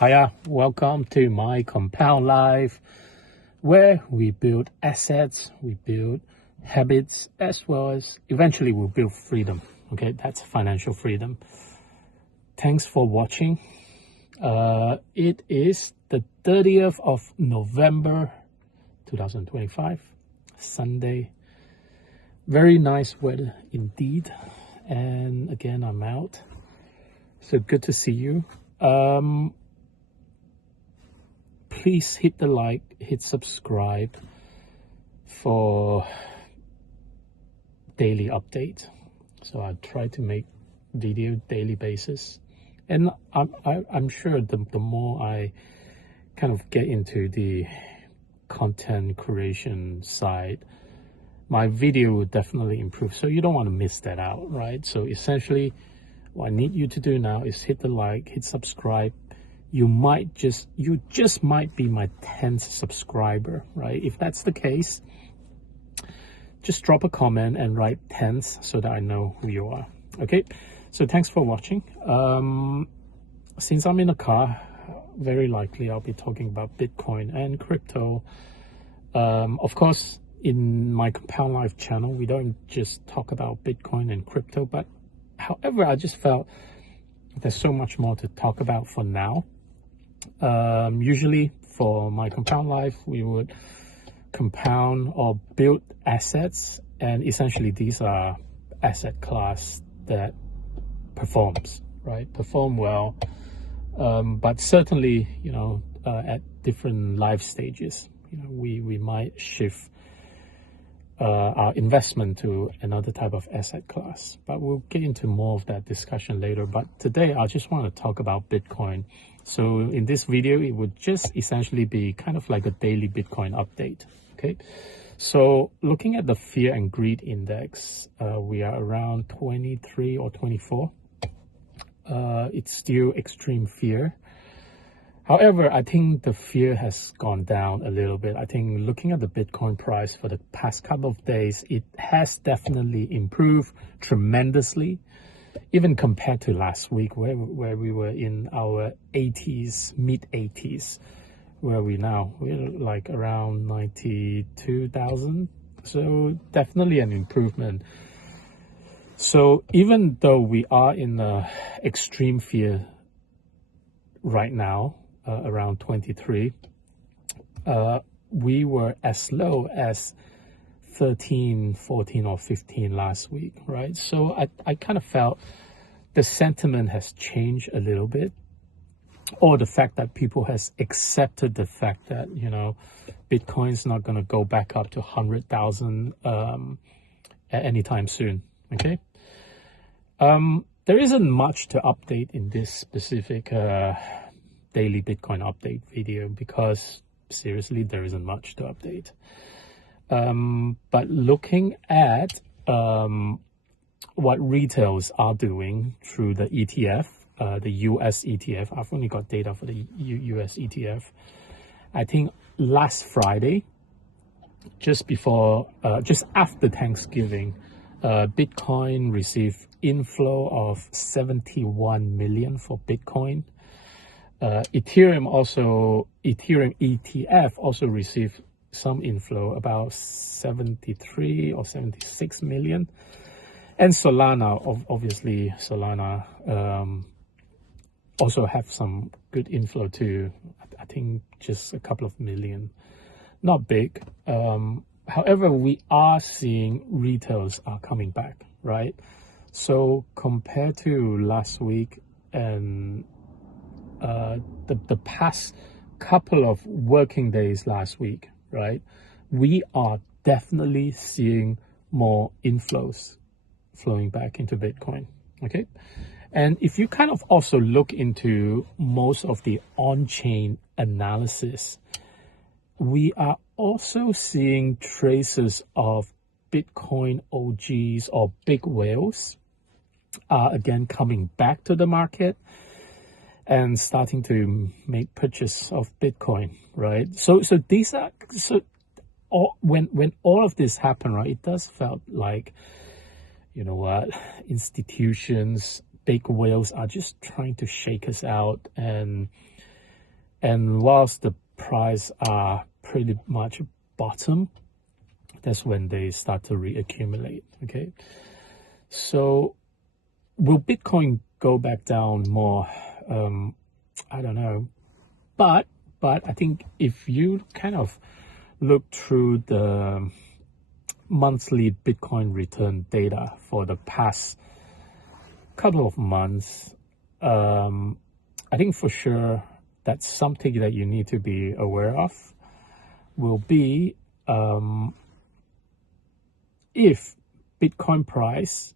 Hiya, welcome to my Compound Life, where we build assets, we build habits, as well as eventually we'll build freedom. Okay, that's financial freedom. Thanks for watching. It is the 30th of November 2025, Sunday. Very nice weather indeed. And again, I'm out. So good to see you. Please hit the like, hit subscribe for daily update. So I try to make video daily basis, and I'm sure the more I kind of get into the content creation side, my video will definitely improve. So you don't want to miss that out, right? So essentially, what I need you to do now is hit the like, hit subscribe. You just might be my 10th subscriber, right? If that's the case, just drop a comment and write 10th so that I know who you are. Okay, so thanks for watching. Since I'm in a car, very likely I'll be talking about Bitcoin and crypto. Of course, in my Compound Life channel, we don't just talk about Bitcoin and crypto, but however, I just felt there's so much more to talk about for now. Usually for my Compound Life, we would compound or build assets, and essentially these are asset class that performs, right? Perform well, but certainly, at different life stages, we might shift our investment to another type of asset class, but we'll get into more of that discussion later. But today I just want to talk about Bitcoin. So in this video, it would just essentially be kind of like a daily Bitcoin update. Okay, so looking at the fear and greed index, we are around 23 or 24. It's still extreme fear. However, I think the fear has gone down a little bit. I think looking at the Bitcoin price for the past couple of days, it has definitely improved tremendously, even compared to last week where we were in our 80s, mid 80s, where we're like around 92,000. So definitely an improvement. So even though we are in extreme fear right now, around 23, we were as low as 13, 14 or 15 last week, right? So I kind of felt the sentiment has changed a little bit, or the fact that people has accepted the fact that, Bitcoin's not going to go back up to 100,000 anytime soon, okay? There isn't much to update in this specific daily Bitcoin update video, because seriously, there isn't much to update. But looking at what retails are doing through the ETF, the US ETF, I've only got data for the US ETF. I think last Friday, just after Thanksgiving, Bitcoin received inflow of 71 million for Bitcoin. Ethereum ETF also received some inflow, about 73 or 76 million. And Solana, obviously Solana also have some good inflow too. I think just a couple of million, not big. However, we are seeing retails are coming back, right? So compared to last week and the past couple of working days last week, right, we are definitely seeing more inflows flowing back into Bitcoin, okay? And if you kind of also look into most of the on-chain analysis, we are also seeing traces of Bitcoin OGs or big whales are again coming back to the market and starting to make purchase of Bitcoin, right? So these are when all of this happened, right? It does felt like, institutions, big whales are just trying to shake us out, and And whilst the price are pretty much bottom, that's when they start to reaccumulate. Okay, so will Bitcoin go back down more? I don't know, but I think if you kind of look through the monthly Bitcoin return data for the past couple of months, I think for sure that's something that you need to be aware of will be if Bitcoin price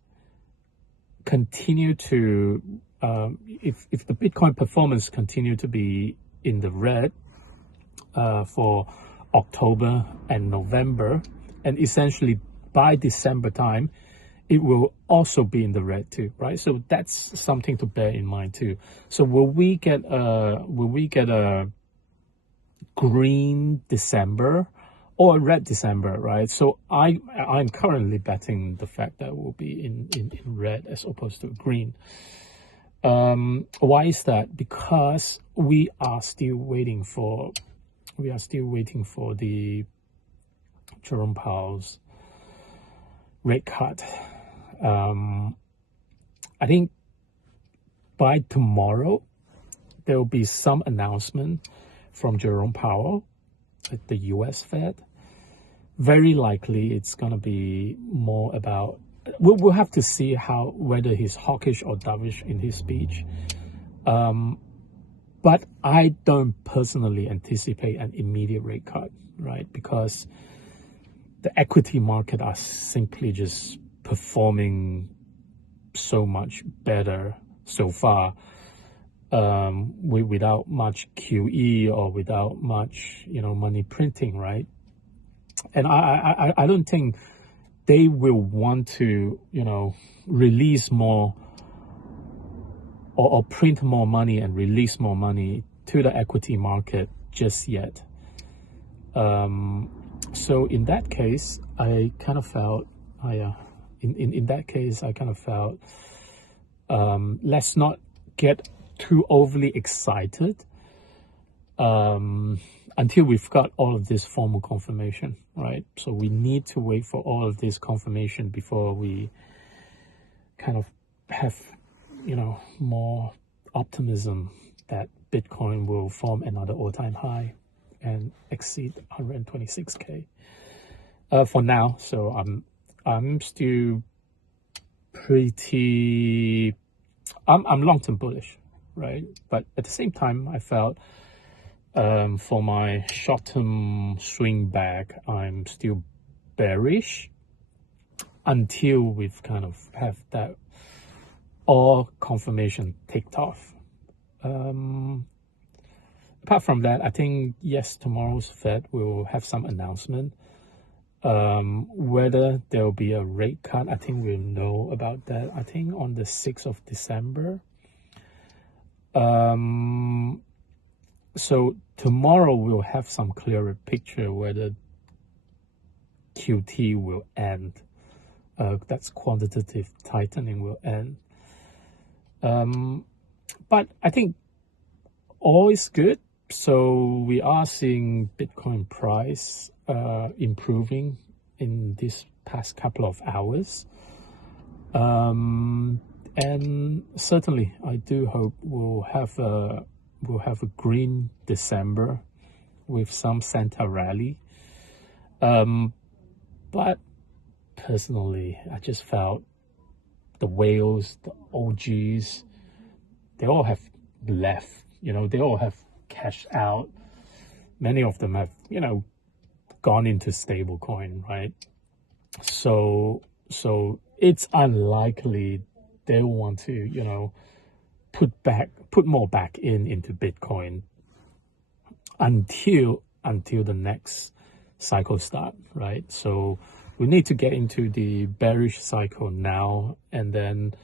continue to if the Bitcoin performance continue to be in the red for October and November, and essentially by December time it will also be in the red too, right? So that's something to bear in mind too. So will we get a green December or a red December, right? So I'm currently betting the fact that we'll be in red as opposed to green. Why is that? Because we are still waiting for the Jerome Powell's rate cut. I think by tomorrow there will be some announcement from Jerome Powell at the US Fed. Very likely it's going to be more about, we'll have to see whether he's hawkish or dovish in his speech. But I don't personally anticipate an immediate rate cut, right? Because the equity market are simply just performing so much better so far, without much QE or without much, money printing, right? And I don't think they will want to, release more or print more money and release more money to the equity market just yet. So in that case, I kind of felt, let's not get too overly excited until we've got all of this formal confirmation, right? So we need to wait for all of this confirmation before we kind of have, more optimism that Bitcoin will form another all-time high and exceed 126K for now. So I'm still pretty, I'm long-term bullish, right? But at the same time, I felt for my short-term swing back, I'm still bearish until we've kind of have that all confirmation ticked off. Apart from that, I think, yes, tomorrow's Fed will have some announcement. Whether there will be a rate cut, I think we'll know about that, I think on the 6th of December. So tomorrow we'll have some clearer picture whether QT will end. That's quantitative tightening will end. But I think all is good. So we are seeing Bitcoin price improving in this past couple of hours. And certainly I do hope we'll have a green December with some Santa rally. But personally, I just felt the whales, the OGs, they all have left, they all have cashed out. Many of them have, gone into stablecoin, right? So it's unlikely they want to, put more back into Bitcoin until the next cycle start, right? So we need to get into the bearish cycle now, and then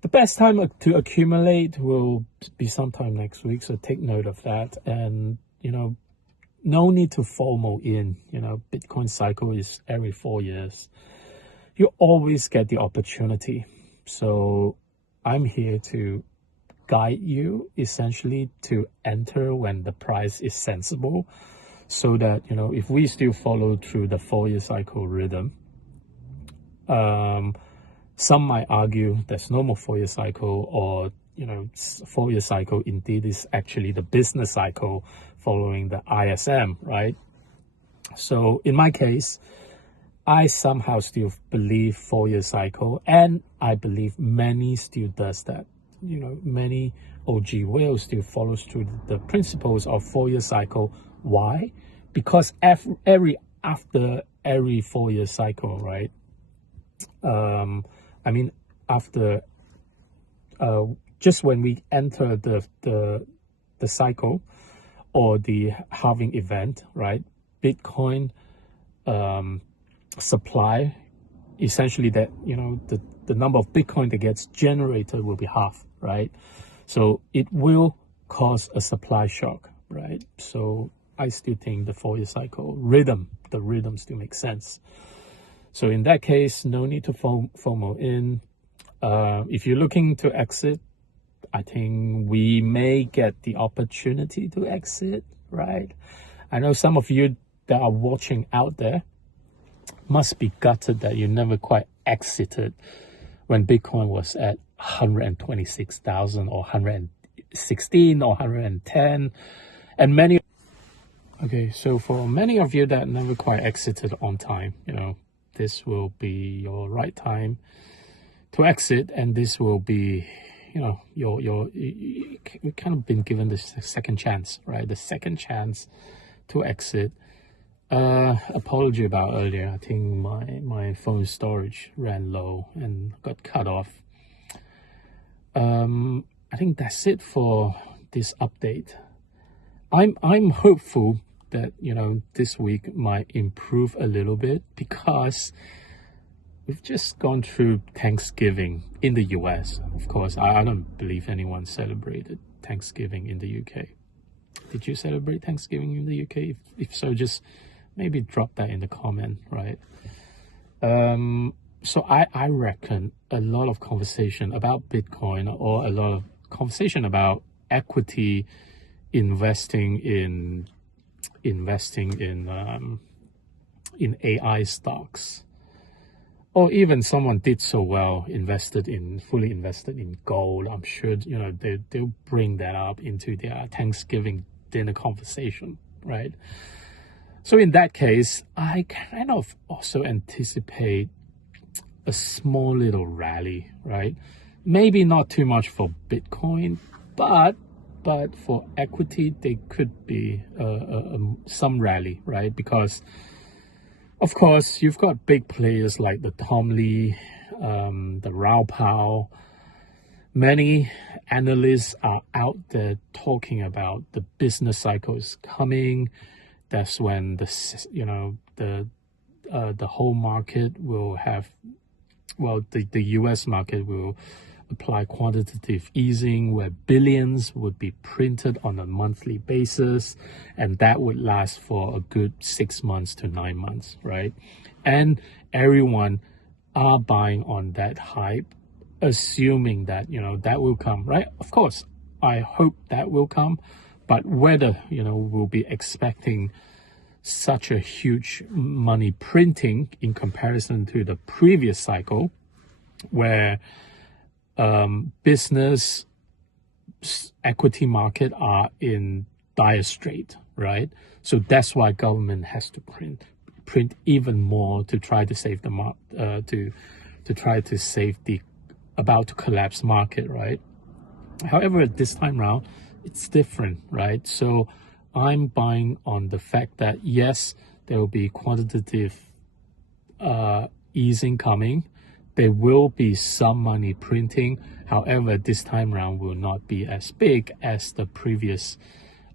the best time to accumulate will be sometime next week. So take note of that, and no need to FOMO in. Bitcoin cycle is every 4 years. You always get the opportunity. So I'm here to guide you essentially to enter when the price is sensible, so that, you know, if we still follow through the 4-year cycle rhythm, some might argue there's no more 4-year cycle, or, you know, 4-year cycle indeed is actually the business cycle following the ISM, right? So in my case, I somehow still believe 4-year cycle, and I believe many still does that. You know, many OG whales still follows through the principles of 4-year cycle. Why? Because after every 4-year cycle, right? I mean, after just when we enter the cycle or the halving event, right? Bitcoin supply, essentially, that, you know, the number of Bitcoin that gets generated will be half, right? So it will cause a supply shock, right? So I still think the 4-year cycle rhythm still makes sense. So in that case, no need to FOMO in. If you're looking to exit, I think we may get the opportunity to exit, right? I know some of you that are watching out there must be gutted that you never quite exited when Bitcoin was at 126,000 or 116 or 110. And many, okay, so for many of you that never quite exited on time, you know, this will be your right time to exit, and this will be, you know, you've kind of been given this second chance, right? The second chance to exit. Apology about earlier. I think my phone storage ran low and got cut off. I think that's it for this update. I'm hopeful that, you know, this week might improve a little bit, because we've just gone through Thanksgiving in the US. Of course, I don't believe anyone celebrated Thanksgiving in the UK. Did you celebrate Thanksgiving in the UK? If so, just maybe drop that in the comment, right? So I reckon a lot of conversation about Bitcoin, or a lot of conversation about equity investing in AI stocks, or even someone did so well fully invested in gold. I'm sure, you know, they'll bring that up into their Thanksgiving dinner conversation, right? So in that case, I kind of also anticipate a small little rally, right? Maybe not too much for Bitcoin, but for equity, there could be some rally, right? Because, of course, you've got big players like the Tom Lee, the Raoul Pal. Many analysts are out there talking about the business cycles coming. That's when the whole market will have, well, the US market will apply quantitative easing, where billions would be printed on a monthly basis, and that would last for a good 6 months to 9 months, right? And everyone are buying on that hype, assuming that, you know, that will come, right? Of course, I hope that will come, but whether, you know, we'll be expecting such a huge money printing in comparison to the previous cycle, where business equity market are in dire strait, right? So that's why government has to print even more to try to save the to try to save the about to collapse market, right? However, this time around, it's different, right? So I'm buying on the fact that, yes, there will be quantitative easing coming. There will be some money printing. However, this time around will not be as big as the previous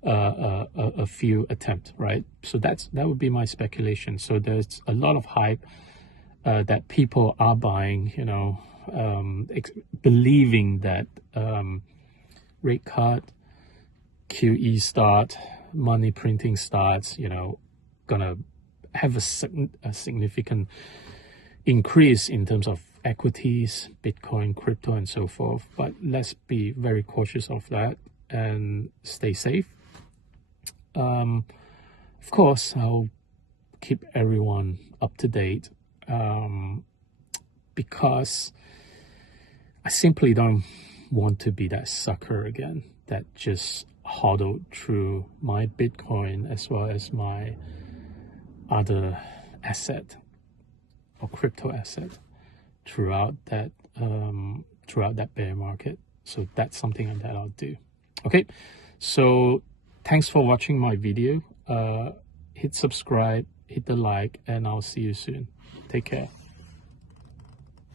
a few attempts, right? So that would be my speculation. So there's a lot of hype that people are buying, you know, believing that rate cut, QE start, money printing starts, you know, gonna have a significant increase in terms of equities, Bitcoin, crypto, and so forth. But let's be very cautious of that and stay safe. Of course, I'll keep everyone up to date because I simply don't want to be that sucker again that just hodled through my Bitcoin as well as my other asset or crypto asset throughout that bear market. So that's something that I'll do. Okay, so thanks for watching my video. Hit subscribe, hit the like, and I'll see you soon. Take care.